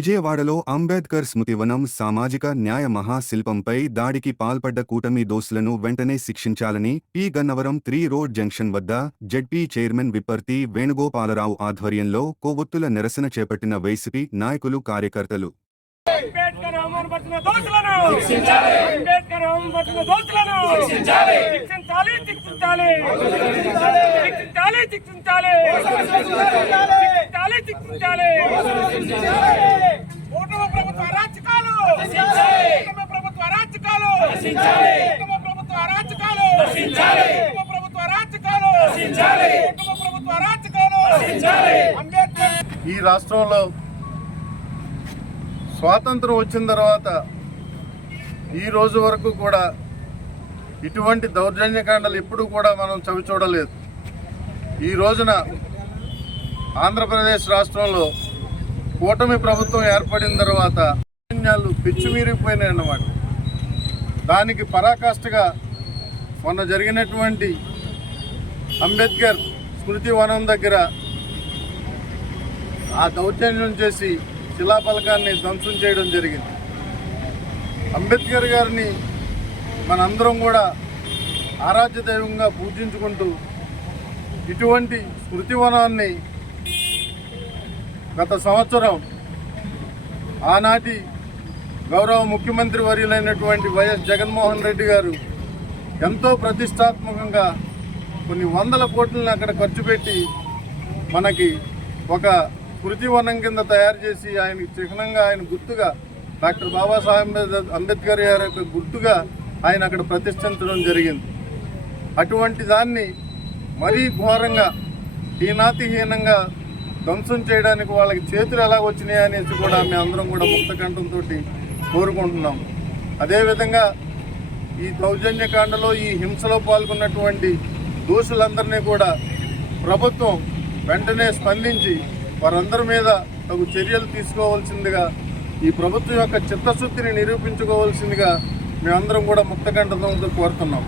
విజయవాడలో అంబేద్కర్ స్మృతివనం సామాజిక న్యాయ మహాశిల్పంపై దాడికి పాల్పడ్డ కూటమి దోషులను వెంటనే శిక్షించాలని పి గన్నవరం 3 రోడ్ జంక్షన్ వద్ద జెడ్పీ చైర్మన్ విప్పర్తి వేణుగోపాలరావు ఆధ్వర్యంలో కొవ్వొత్తుల నిరసన చేపట్టిన వైసీపీ నాయకులు కార్యకర్తలు ఈ రాష్ట్రంలో స్వాతంత్రం వచ్చిన తర్వాత ఈ రోజు వరకు కూడా ఇటువంటి దౌర్జన్యకాండలు ఎప్పుడు కూడా మనం చవి చూడలేదు. ఈ రోజున ఆంధ్రప్రదేశ్ రాష్ట్రంలో కూటమి ప్రభుత్వం ఏర్పడిన తర్వాత దౌర్జన్యాలు పెచ్చుమీరిపోయినాయి అన్నమాట. దానికి పరాకాష్ఠగా మొన్న జరిగినటువంటి అంబేద్కర్ స్మృతి వనం దగ్గర ఆ దౌర్జన్యం చేసి శిలాఫలకాన్ని ధ్వంసం చేయడం జరిగింది. అంబేద్కర్ గారిని మనందరం కూడా ఆరాధ్య దైవంగా పూజించుకుంటూ ఇటువంటి స్మృతివనాన్ని గత సంవత్సరం ఆనాటి గౌరవ ముఖ్యమంత్రి వర్యులైనటువంటి వైఎస్ జగన్మోహన్ రెడ్డి గారు ఎంతో ప్రతిష్టాత్మకంగా కొన్ని వందల కోట్లను అక్కడ ఖర్చు పెట్టి మనకి ఒక స్మృతివనం కింద తయారు చేసి ఆయనకి చిహ్నంగా ఆయన గుర్తుగా డాక్టర్ బాబాసాహెబ్ అంబేద్కర్ గారి యొక్క గుర్తుగా ఆయన అక్కడ ప్రతిష్ఠించడం జరిగింది. అటువంటి దాన్ని మరీ ఘోరంగా హీనాతిహీనంగా ధ్వంసం చేయడానికి వాళ్ళకి చేతులు ఎలా వచ్చినాయి అనేసి కూడా మేము అందరం కూడా ముక్తకంఠంతో కోరుకుంటున్నాం. అదేవిధంగా ఈ దౌర్జన్యకాండలో ఈ హింసలో పాల్గొన్నటువంటి దోషులందరినీ కూడా ప్రభుత్వం వెంటనే స్పందించి వారందరి మీద తగు చర్యలు తీసుకోవాల్సిందిగా, ఈ ప్రభుత్వం యొక్క చిత్తశుద్ధిని నిరూపించుకోవాల్సిందిగా మేమందరం కూడా ముక్తకంఠంతో కోరుతున్నాం.